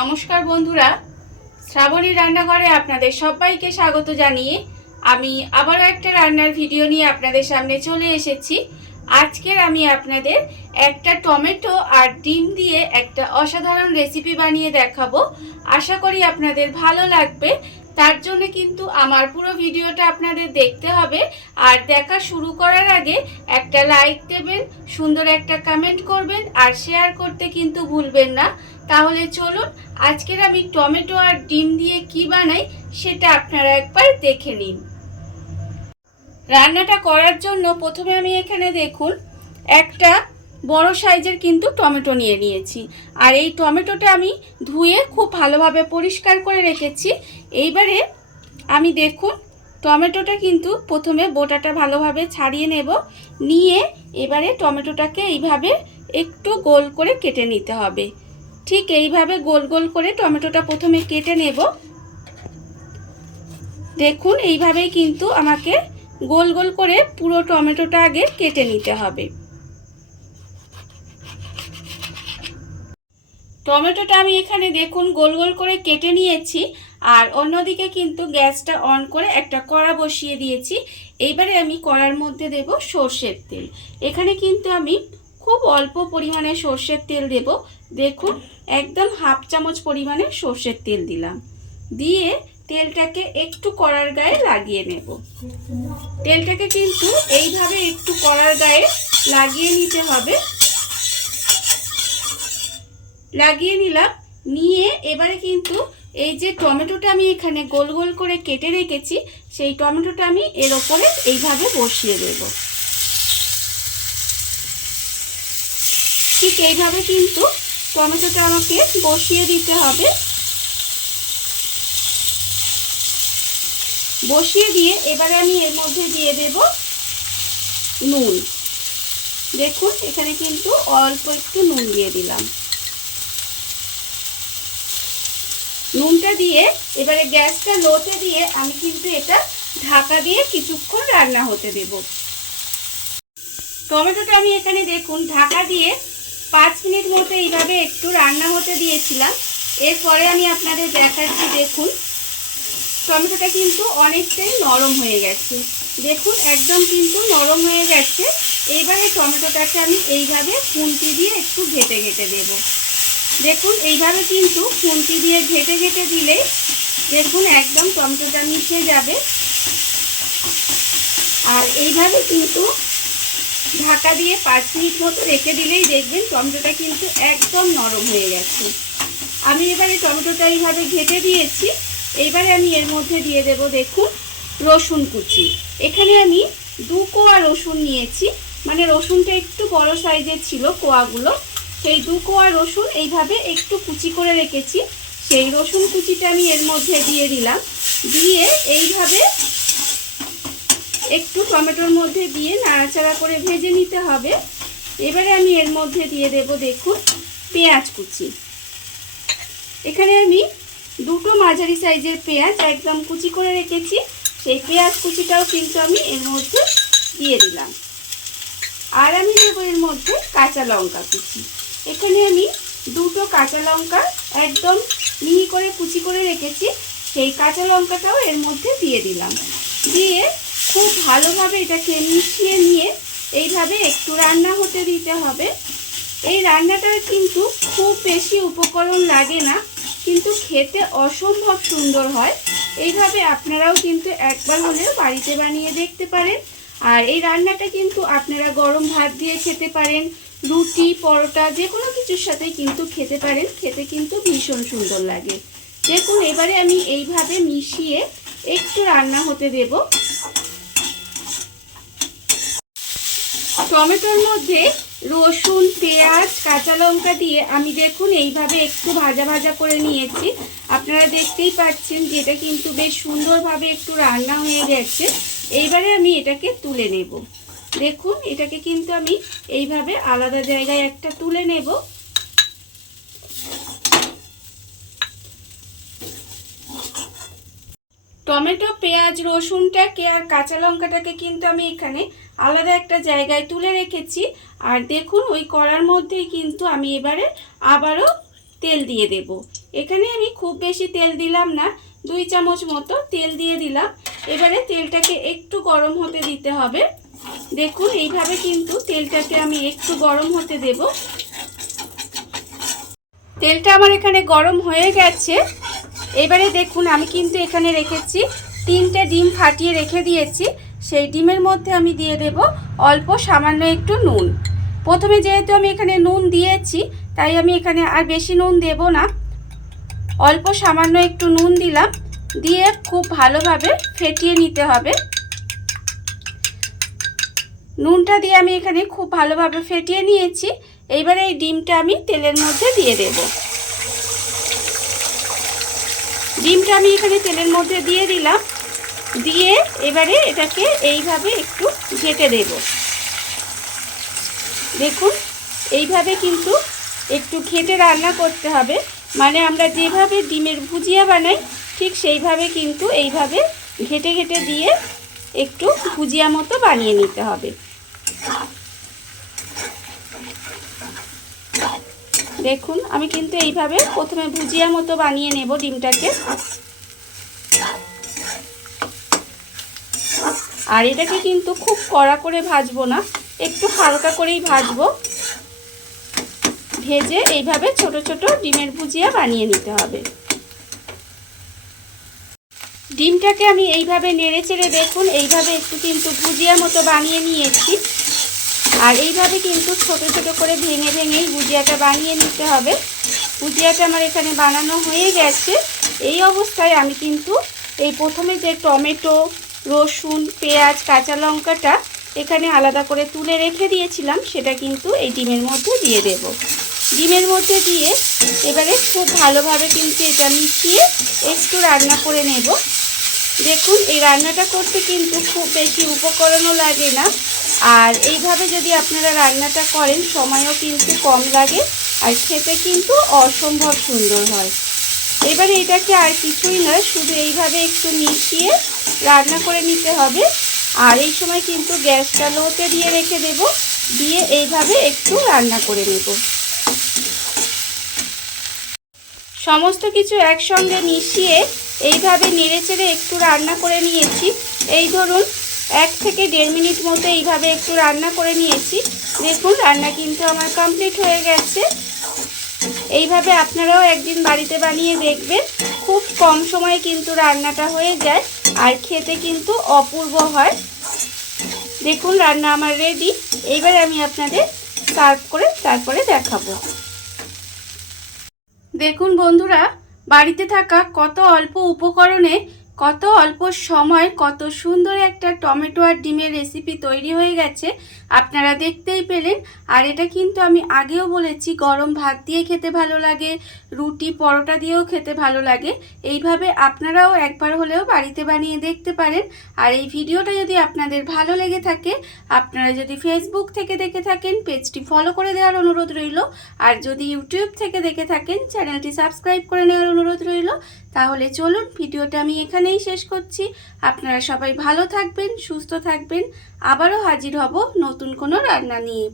নমস্কার বন্ধুরা, শ্রাবণী রান্নাঘরে আপনাদের সবাইকে স্বাগত জানিয়ে আমি আবারও একটা রান্নার ভিডিও নিয়ে আপনাদের সামনে চলে এসেছি। আজকের আমি আপনাদের একটা টমেটো আর ডিম দিয়ে একটা অসাধারণ রেসিপি বানিয়ে দেখাবো। আশা করি আপনাদের ভালো লাগবে। তার জন্য কিন্তু আমার পুরো ভিডিওটা আপনাদের দেখতে হবে। আর দেখা শুরু করার আগে একটা লাইক দেবেন, সুন্দর একটা কমেন্ট করবেন আর শেয়ার করতে কিন্তু ভুলবেন না। তাহলে চলুন আজকের আমি টমেটো আর ডিম দিয়ে কি বানাই সেটা আপনারা একবার দেখে নিন। রান্নাটা করার জন্য প্রথমে আমি এখানে দেখুন একটা বড় সাইজের কিন্তু টমেটো নিয়ে নিয়েছি। আর এই টমেটোটা আমি ধুয়ে খুব ভালোভাবে পরিষ্কার করে রেখেছি। এইবারে আমি দেখুন টমেটোটা কিন্তু প্রথমে বোটাটা ভালোভাবে ছাড়িয়ে নেব। নিয়ে এবারে টমেটোটাকে এইভাবে একটু গোল করে কেটে নিতে হবে। ঠিক এইভাবে গোল গোল করে টমেটোটা প্রথমে কেটে নেব। দেখুন এইভাবেই কিন্তু আমাকে গোল গোল করে পুরো টমেটোটা আগে কেটে নিতে হবে। টমেটোটা আমি এখানে দেখুন গোল গোল করে কেটে নিয়েছি। আর অন্যদিকে কিন্তু গ্যাসটা অন করে একটা কড়া বসিয়ে দিয়েছি। এইবারে আমি কড়ার মধ্যে দেব সর্ষের তেল। এখানে কিন্তু আমি খুব অল্প পরিমাণে সর্ষের তেল দেব। দেখুন একদম হাফ চামচ পরিমাণে সর্ষের তেল দিলাম। দিয়ে তেলটাকে একটু কড়ার গায়ে লাগিয়ে নেব। তেলটাকে কিন্তু এইভাবে একটু কড়ার গায়ে লাগিয়ে নিতে হবে। লাগিয়ে নিলাম। নিয়ে এবারে কিন্তু এই যে টমেটোটা আমি এখানে গোল গোল করে কেটে রেখেছি সেই টমেটোটা আমি এর ওপরে এইভাবে বসিয়ে দেব। ঠিক এইভাবে কিন্তু টমেটোটা আমাকে বসিয়ে দিতে হবে। বসিয়ে দিয়ে এবারে আমি এর মধ্যে দিয়ে দেব নুন। দেখুন এখানে কিন্তু অল্প একটু নুন দিয়ে দিলাম। নুনটা দিয়ে এবারে গ্যাসটা লোতে দিয়ে আমি কিন্তু এটা ঢাকা দিয়ে কিছুক্ষণ রান্না হতে দেব। টমেটোটা আমি এখানে দেখুন ঢাকা দিয়ে 5 মিনিট মতো এইভাবে একটু রান্না হতে দিয়েছিলাম। এরপরে আমি আপনাদের দেখাচ্ছি। দেখুন টমেটোটা কিন্তু অনেকটাই নরম হয়ে গেছে। দেখুন একদম কিন্তু নরম হয়ে গেছে। এইবারে টমেটোটাকে আমি এইভাবে খুন্তি দিয়ে একটু ঘেটে ঘেটে দেব। দেখুন এইভাবে কিন্তু খুন্তি দিয়ে ঘেটে ঘেটে দিলেই দেখুন একদম টমেটোটা মিশে যাবে। আর এইভাবে কিন্তু ঢাকা দিয়ে 5 মিনিট মতো রেখে দিলেই দেখবেন টমেটোটা কিন্তু একদম নরম হয়ে গেছে। আমি এবারে টমেটোটা এইভাবে ঘেটে দিয়েছি। এইবারে আমি এর মধ্যে দিয়ে দেব দেখুন রসুন কুচি। এখানে আমি 2 কোয়া রসুন নিয়েছি। মানে রসুনটা একটু বড় সাইজের ছিল কোয়াগুলো। সেই 2 কোয়া রসুন এইভাবে একটু কুচি করে রেখেছি। সেই রসুন কুচিটা আমি এর মধ্যে দিয়ে দিলাম। দিয়ে এইভাবে একটু টমেটোর মধ্যে দিয়ে নাড়াচাড়া করে ভেজে নিতে হবে। এবারে আমি এর মধ্যে দিয়ে দেব দেখুন পেঁয়াজ কুচি। এখানে আমি 2টো মাঝারি সাইজের পেঁয়াজ একদম কুচি করে রেখেছি। সেই পেঁয়াজ কুচিটাও কিন্তু আমি এর মধ্যে দিয়ে দিলাম। আর আমি দেব এর মধ্যে কাঁচা লঙ্কা কুচি। এখানে আমি 2টো কাঁচা লঙ্কা একদম মিহি করে কুচি করে রেখেছি। সেই কাঁচা লঙ্কাটাও এর মধ্যে দিয়ে দিলাম। দিয়ে খুব ভালোভাবে এটাকে মিশিয়ে নিয়ে এইভাবে একটু রান্না হতে দিতে হবে। এই রান্নাটার কিন্তু খুব বেশি উপকরণ লাগে না, কিন্তু খেতে অসম্ভব সুন্দর হয়। এইভাবে আপনারাও কিন্তু একবার হলেও বাড়িতে বানিয়ে দেখতে পারেন। আর এই রান্নাটা কিন্তু আপনারা গরম ভাত দিয়ে খেতে পারেন, রুটি পরোটা যে কোনো কিছুর সাথে কিন্তু খেতে পারেন। খেতে কিন্তু ভীষণ সুন্দর লাগে। দেখুন এবারে আমি এইভাবে মিশিয়ে একটু রান্না হতে দেব। টমেটোর মধ্যে রসুন পেঁয়াজ কাঁচা লঙ্কা দিয়ে আমি দেখুন এইভাবে একটু ভাজা ভাজা করে নিয়েছি। আপনারা দেখতেই পাচ্ছেন যে এটা কিন্তু বেশ সুন্দরভাবে একটু রান্না হয়ে গেছে। এইবারে আমি এটাকে তুলে নেব। দেখুন এটাকে কিন্তু আমি এইভাবে আলাদা জায়গায় একটা তুলে নেব। টমেটো পেঁয়াজ রসুনটাকে আর কাঁচা লঙ্কাটাকে কিন্তু আমি এখানে আলাদা একটা জায়গায় তুলে রেখেছি। আর দেখুন ওই কড়ার মধ্যেই কিন্তু আমি এবারে আবারও তেল দিয়ে দেব। এখানে আমি খুব বেশি তেল দিলাম না, 2 চামচ মতো তেল দিয়ে দিলাম। এবারে তেলটাকে একটু গরম হতে দিতে হবে। দেখুন এইভাবে কিন্তু তেলটাকে আমি একটু গরম হতে দেব। তেলটা আমার এখানে গরম হয়ে গেছে। এবারে দেখুন আমি কিন্তু এখানে রেখেছি 3টে ডিম ফাটিয়ে রেখে দিয়েছি। সেই ডিমের মধ্যে আমি দিয়ে দেব অল্প সামান্য একটু নুন। প্রথমে যেহেতু আমি এখানে নুন দিয়েছি তাই আমি এখানে আর বেশি নুন দেব না, অল্প সামান্য একটু নুন দিলাম। দিয়ে খুব ভালোভাবে ফেটিয়ে নিতে হবে। নুনটা দিয়ে আমি এখানে খুব ভালোভাবে ফেটিয়ে নিয়েছি। এইবারে এই ডিমটা আমি তেলের মধ্যে দিয়ে দেব। ডিমটা আমি এখানে তেলের মধ্যে দিয়ে দিলাম। দিয়ে এবারে এটাকে এইভাবে একটু ঘেঁটে দেব। দেখুন এইভাবে কিন্তু একটু ঘেঁটে রান্না করতে হবে, মানে আমরা যেভাবে ডিমের ভুজিয়া বানাই ঠিক সেইভাবে কিন্তু এইভাবে ঘেঁটে ঘেঁটে দিয়ে একটু ভুজিয়া মতো বানিয়ে নিতে হবে। দেখুন আমি কিন্তু এইভাবে প্রথমে ভুজিয়া মতো বানিয়ে নেব ডিমটাকে। আর এটাকে কিন্তু খুব কড়া করে ভাজবো না, একটু হালকা করেই ভাজবো। ভেজে এইভাবে ছোট ছোট ডিমের ভুজিয়া বানিয়ে নিতে হবে। ডিমটাকে আমি এইভাবে নেড়ে চেড়ে দেখুন এইভাবে একটু কিন্তু ভুজিয়া মতো বানিয়ে নিয়েছি। আর এইভাবে কিন্তু ছোট ছোট করে ভেঙে ভেঙেই ভুজিয়াটা বানিয়ে নিতে হবে। ভুজিয়াটা আমার এখানে বানানো হয়ে গেছে। এই অবস্থায় আমি কিন্তু এই প্রথমে যে টমেটো, রসুন, পেঁয়াজ, কাঁচা লঙ্কাটা এখানে আলাদা করে তুলে রেখে দিয়েছিলাম সেটা কিন্তু এই ডিমের মধ্যে দিয়ে দেব। ডিমের মধ্যে দিয়ে এবারে খুব ভালোভাবে কিন্তু এটা মিশিয়ে একটু রান্না করে নেব। দেখুন এই রান্নাটা করতে কিন্তু খুব বেশি উপকরণও লাগে না। আর এইভাবে যদি আপনারা রান্নাটা করেন সময়ও কিন্তু কম লাগে আর খেতে কিন্তু অসম্ভব সুন্দর হয়। এবারে এটাকে আর কিছুই নয়, শুধু এইভাবে একটু মিশিয়ে রান্না করে নিতে হবে। আর এই সময় কিন্তু গ্যাসটা লোতে দিয়ে রেখে দেব, দিয়ে এইভাবে একটু রান্না করে নেব। সমস্ত কিছু একসঙ্গে মিশিয়ে এইভাবে নেড়েচেড়ে একটু রান্না করে নিয়েছি। এই ধরুন 1 থেকে 1.5 মিনিট মতো এইভাবে একটু রান্না করে নিয়েছি। দেখুন রান্না কিন্তু আমার কমপ্লিট হয়ে গেছে। এইভাবে আপনারাও একদিন বাড়িতে বানিয়ে দেখবেন, খুব কম সময়ে কিন্তু রান্নাটা হয়ে যায় আর খেতে কিন্তু অপূর্ব হয়। দেখুন রান্না আমার রেডি। এইবার আমি আপনাদের সার্ভ করে তারপরে দেখাবো। দেখুন বন্ধুরা, বাড়িতে থাকা কত অল্প উপকরণে কত অল্প সময় কত সুন্দর একটা টমেটো আর ডিমের রেসিপি তৈরি হয়ে গেছে, আপনারা দেখতেই পেলেন। আর এটা কিন্তু আমি আগেও বলেছি গরম ভাত দিয়ে খেতে ভালো লাগে, রুটি পরোটা দিয়েও খেতে ভালো লাগে। এইভাবে আপনারাও একবার হলেও বাড়িতে বানিয়ে দেখতে পারেন। আর এই ভিডিওটা যদি আপনাদের ভালো লেগে থাকে, আপনারা যদি ফেসবুক থেকে দেখে থাকেন পেজটি ফলো করে দেওয়ার অনুরোধ রইল। আর যদি ইউটিউব থেকে দেখে থাকেন চ্যানেলটি সাবস্ক্রাইব করে নেওয়ার অনুরোধ রইল। তাহলে চলুন ভিডিওটা আমি এখানেই শেষ করছি। আপনারা সবাই ভালো থাকবেন, সুস্থ থাকবেন। আবারও হাজির হব নতুন কোনো রান্না নিয়ে।